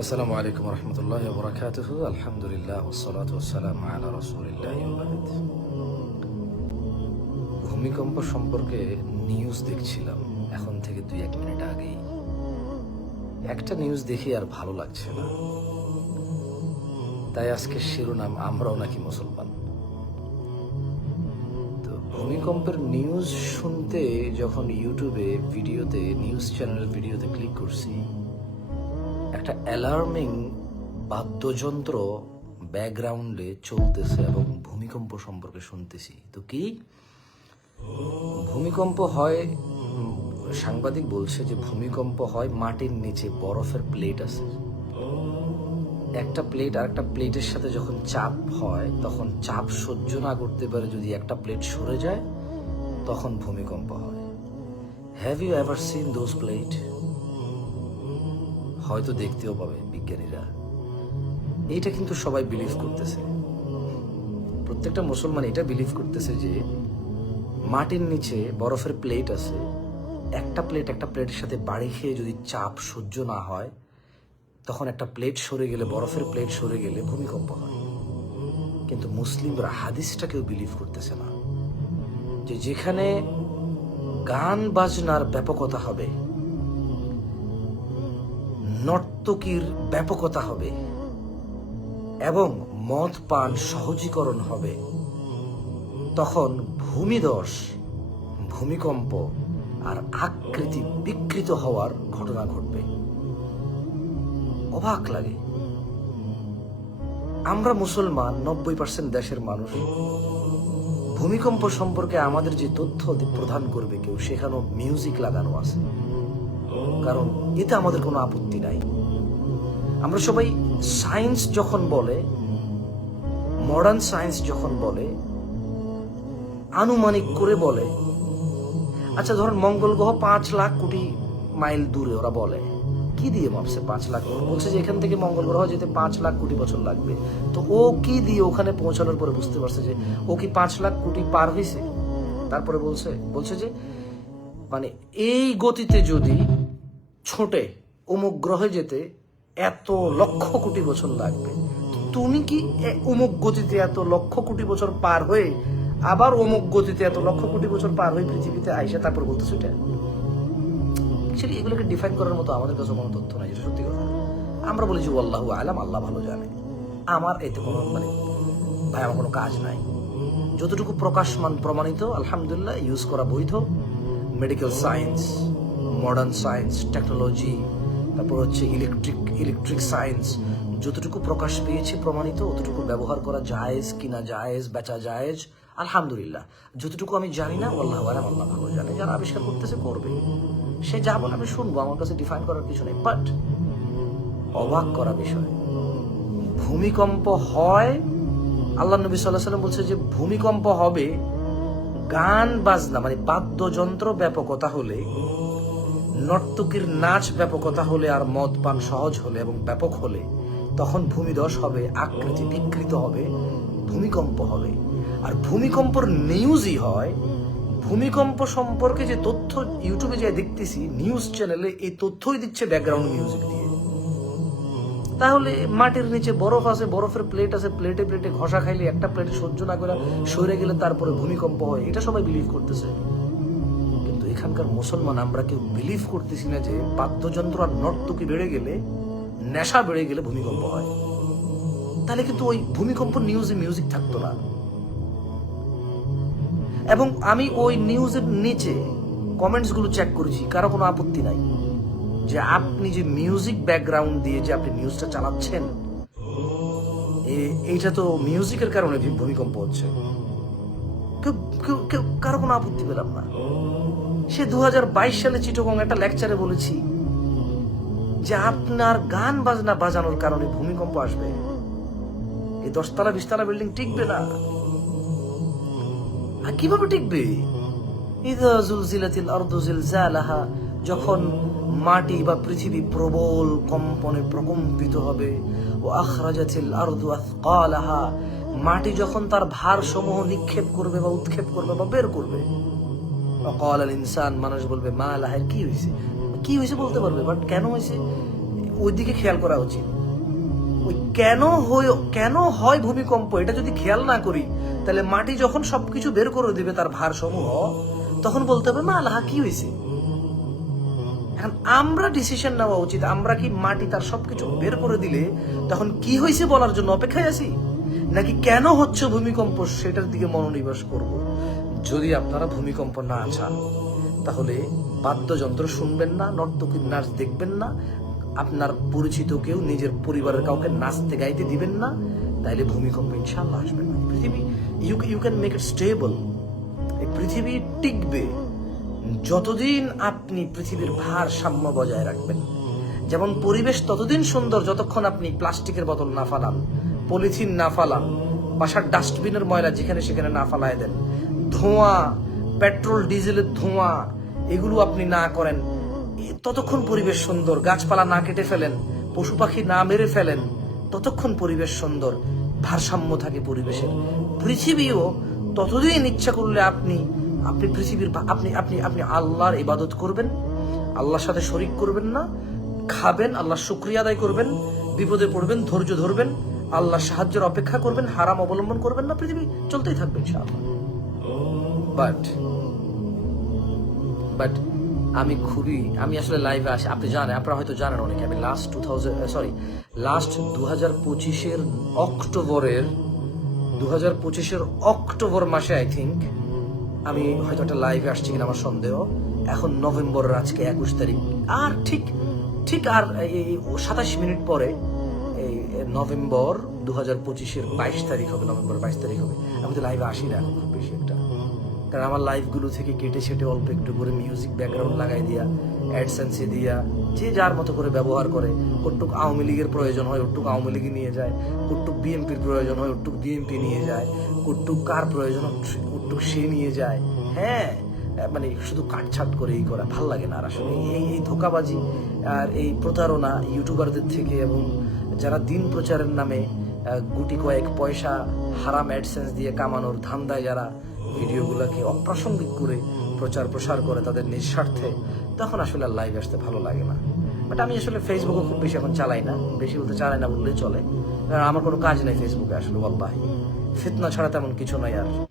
আসসালামু আলাইকুম রহমতুল্লাহ বরাকাতুহ। আলহামদুলিল্লাহ ওসলাত ওসালাম আলা। ভূমিকম্প সম্পর্কে নিউজ দেখছিলাম। এখন থেকে দুই এক মিনিট আগেই। একটা নিউজ দেখি আর ভালো লাগছে না। তাই আজকে শিরোনাম আমরাও নাকি মুসলমান। তো ভূমিকম্পের নিউজ শুনতে যখন ইউটিউবে ভিডিওতে নিউজ চ্যানেলের ভিডিওতে ক্লিক করছি একটা অ্যালার্মিং বাদ্যযন্ত্র ব্যাকগ্রাউন্ডে চলতেছে এবং ভূমিকম্প সম্পর্কে শুনতেছি। তো কি? ভূমিকম্প হয়, সাংবাদিক বলছে যে ভূমিকম্প হয় মাটির নিচে বরফের প্লেট আছে। একটা প্লেট আর একটা প্লেটের সাথে যখন চাপ হয়, তখন চাপ সহ্য না করতে পারে যদি একটা প্লেট সরে যায়, তখন ভূমিকম্প হয়। Have you ever seen those plate হয়তো দেখতেও পাবে বিজ্ঞানীরা। এইটা কিন্তু সবাই বিলিভ করতেছে। প্রত্যেকটা মুসলমান এটা বিলিভ করতেছে যে, মাটির নিচে বরফের প্লেট আছে। একটা প্লেট একটা প্লেটের সাথে বাড়ি খেয়ে যদি চাপ সহ্য না হয়, তখন একটা প্লেট সরে গেলে, বরফের প্লেট সরে গেলে ভূমিকম্প হয়। কিন্তু মুসলিমরা হাদিসটা কেউ বিলিভ করতেছে না। যে যেখানে গান বাজনার ব্যাপকতা হবে নর্তকীর ব্যাপকতা হবে এবং মদ পান সহজীকরণ হবে। তখন ভূমিদশ, ভূমিকম্প আর আকৃতি বিকৃত হওয়ার ঘটনা ঘটবে। অবাক লাগে। আমরা মুসলমান, নব্বই পার্সেন্ট দেশের মানুষ। ভূমিকম্প সম্পর্কে আমাদের যে তথ্য প্রদান করবে কেউ, সেখানেও মিউজিক লাগানো আছে। কারণ এতে আমাদের কোনো আপত্তি নাই। আমরা সবাই সায়েন্স যখন বলে মডার্ন সায়েন্স যখন বলে, আনুমানিক করে বলে আচ্ছা ধরেন মঙ্গল গ্রহ পাঁচ লাখ কোটি মাইল দূরে, ওরা বলে, কি দিয়ে মাপছে পাঁচ লাখ? বলছে যে এখান থেকে মঙ্গল গ্রহ যেতে পাঁচ লাখ কোটি বছর লাগবে। তো ও কি দিয়ে ওখানে পৌঁছানোর পরে বুঝতে পারছে যে ও কি পাঁচ লাখ কোটি পার হয়েছে তারপরে বলছে বলছে যে মানে এই গতিতে যদি ছোটে অমুক গ্রহে যেতে এত লক্ষ কোটি বছর লাগবে। তুমি কি অমুক গতিতে এত লক্ষ কোটি বছর পার হয়ে আবার অমুক গতিতে এত লক্ষ কোটি বছর পার হয়ে পৃথিবীতে আইসা তারপর বলতেছো এটা? এগুলোকে ডিফাইন করার মতো আমাদের কাছে কোনো তথ্য নাই যেটা সত্যি কথা। আমরা বলি যে, আল্লাহ আলাম, আল্লাহ ভালো জানে। আমার এতে কোনো মানে ভাই, আমার কোনো কাজ নাই। যতটুকু প্রকাশমান, প্রমাণিত, আলহামদুলিল্লাহ ইউজ করা বৈধ। Medical science modern science technology তারপর হচ্ছে ইলেকট্রিক ইলেকট্রিক সায়েন্স যতটুকু প্রকাশ পেয়েছে প্রমাণিত, অতটুকু ব্যবহার করা জায়েজ, কিনা জায়েজ, বেচা জায়েজ, আলহামদুলিল্লাহ। যতটুকু আমি জানি না, আল্লাহ আল্লাহ ভালো জানে, যারা আবিষ্কার করতেছে করবে। সে যা বলে, আমি শুনব, আমার কাছে ডিফাইন করার কিছু নেই। বাট অবাক করা বিষয়। ভূমিকম্প হয়, আল্লাহ নবী সাল্লাহ সাল্লাম বলছে যে, ভূমিকম্প হবে গান বাজনা মানে বাদ্যযন্ত্র ব্যাপকতা হলে নর্তকীর নাচ ব্যাপকতা হলে আর মদ পান সহজ হলে এবং ব্যাপক হলে, তখন ভূমিদশ হবে, আকৃতি বিকৃত হবে, ভূমিকম্প হবে। আর ভূমিকম্পর নিউজই হয়, ভূমিকম্প সম্পর্কে যে তথ্য ইউটিউবে যে দেখতেছি নিউজ চ্যানেলে এই তথ্যই দিচ্ছে ব্যাকগ্রাউন্ড মিউজিক দিয়ে। তাহলে মাটির নিচে বরফ আছে, বরফের প্লেট আছে প্লেটে প্লেটে ঘষা খাইলে একটা প্লেটে সহ্য না করে, সরে গেলে তারপরে ভূমিকম্প হয়, এটা সবাই বিলিভ করতেছে। এখানকার মুসলমান, আমরা কেউ বিলিভ করতেছি না যে বাদ্যযন্ত্র আর নর্তকী বেড়ে গেলে, নেশা বেড়ে গেলে ভূমিকম্প হয়। তাহলে কিন্তু ওই ভূমিকম্প নিউজে মিউজিক থাকতো না। এবং আমি ওই নিউজের নিচে কমেন্টসগুলো চেক করেছি, কারও কোনো আপত্তি নাই। যে আপনি যে মিউজিক ব্যাকগ্রাউন্ড দিয়ে যে আপনি নিউজটা চালাচ্ছেন এইটা তো মিউজিকের কারণে ভূমিকম্প হচ্ছে। কেউ- কেউ কারও কোনো আপত্তি পেলাম না। সে দু হাজার বাইশ সালে চিটগং একটা লেকচারে বলেছি, যে আপনার গান বাজনা বাজানোর কারণে ভূমিকম্প আসবে। এই দশতলা, বিশতলা বিল্ডিং টিকবে না। আর কীভাবে টিকবে? যখন মাটি বা পৃথিবী প্রবল কম্পনে প্রকম্পিত হবে, ও আখরাজাতিল আরদু আথকালাহা, মাটি যখন তার ভার সমূহ নিক্ষেপ করবে বা উৎক্ষেপ করবে বা বের করবে ইনসান, মানুষ বলবে, মা কি হয়েছে কি হয়েছে বলতে পারবে বাট কেন হয়েছে খেয়াল করা উচিত। ওই কেন হয় কেন হয় ভূমিকম্প, এটা যদি খেয়াল না করি, তাহলে মাটি যখন সবকিছু বের করে দিবে, তার ভারসমূহ, তখন বলতে হবে, মা আল্লাহ, কি হয়েছে এখন আমরা ডিসিশন নেওয়া উচিত। আমরা কি মাটি তার সবকিছু বের করে দিলে, তখন কি হয়েছে বলার জন্য অপেক্ষায় আছি? নাকি কেন হচ্ছে ভূমিকম্প, সেটার দিকে মনোনিবেশ করব? যদি আপনারা ভূমিকম্প না চান, তাহলে বাদ্যযন্ত্র শুনবেন না, নর্তকীর নাচ দেখবেন না, আপনার পরিচিত কেউ নিজের পরিবারের কাউকে নাচতে, গাইতে দিবেন না, তাইলে ভূমিকম্প ইনশাল্লাহ আসবে না। পৃথিবী you you can make it stable এই পৃথিবী টিকবে। যতদিন আপনি পৃথিবীর ভারসাম্য বজায় রাখবেন, যেমন পরিবেশ ততদিন সুন্দর যতক্ষণ আপনি প্লাস্টিকের বোতল না ফালান, পলিথিন না ফালান, বাসার ডাস্টবিনের ময়লা যেখানে সেখানে না ফালায় দেন ধোঁয়া, পেট্রোল, ডিজেলের ধোঁয়া, এগুলো আপনি না করেন। ততক্ষণ পরিবেশ সুন্দর। গাছপালা না কেটে ফেলেন, পশু পাখি না মেরে ফেলেন, ততক্ষণ পরিবেশ সুন্দর। ভারসাম্য থাকে পরিবেশের। পৃথিবীও ততদিন ইচ্ছা করলে আপনি আপনি পৃথিবীর আপনি আপনি আপনি আল্লাহর ইবাদত করবেন, আল্লাহর সাথে শরিক করবেন না, খাবেন আল্লাহর শুক্রিয়া আদায় করবেন, বিপদে পড়বেন, ধৈর্য ধরবেন আল্লাহর সাহায্যের অপেক্ষা করবেন, হারাম অবলম্বন করবেন না, পৃথিবী চলতেই থাকবে ইনশাআল্লাহ। বাট বাট আমি খুবই, আমি আসলে লাইভে আসি। আপনি জানেন, আপনারা হয়তো জানেন অনেকে, আমি last two thousand sorry last দু হাজার পঁচিশের অক্টোবরের দু হাজার পঁচিশের অক্টোবর মাসে আই থিঙ্ক আমি হয়তো একটা লাইভে আসছি কিনা আমার সন্দেহ। এখন নভেম্বরের আজকে একুশ তারিখ। আর ঠিক ঠিক আর এই সাতাশ মিনিট পরে, এই নভেম্বর দু হাজার পঁচিশের বাইশ তারিখ হবে নভেম্বর বাইশ তারিখ হবে। আমি তো লাইভে আসি না এখন খুব বেশি একটা। কারণ আমার লাইফগুলো থেকে কেটে সেটে অল্প একটু করে মিউজিক ব্যাকগ্রাউন্ড লাগাই দিয়া অ্যাডসেন্সে দিয়া, যে যার মতো করে ব্যবহার করে। কটুক আওয়ামী লীগের প্রয়োজন হয় ওটুক আওয়ামী লীগ নিয়ে যায়। কটুক বিএনপির প্রয়োজন হয় ওটুক বিএনপি নিয়ে যায়। কটুক কার প্রয়োজন ওটুক সে নিয়ে যায়। হ্যাঁ মানে শুধু কাটছাট করে এই করা, ভালো লাগে না আর আসলে। এই এই ধোকাবাজি আর এই প্রতারণা ইউটিউবারদের থেকে এবং যারা দিন প্রচারের নামে গুটি কয়েক পয়সা হারাম অ্যাডসেন্স দিয়ে কামানোর ধান্দায় যারা ভিডিওগুলোকে অপ্রাসঙ্গিক করে প্রচার প্রসার করে তাদের নিঃস্বার্থে, তখন আসলে আর লাইভ আসতে ভালো লাগে না। বাট আমি আসলে ফেসবুকও খুব বেশি এখন চালাই না। বেশি বলতে চালাই না বললেই চলে। কারণ আমার কোনো কাজ নেই ফেসবুকে আসলে, ওয়াল্লাহি। ফিতনা ছাড়া তেমন কিছু নয় আর।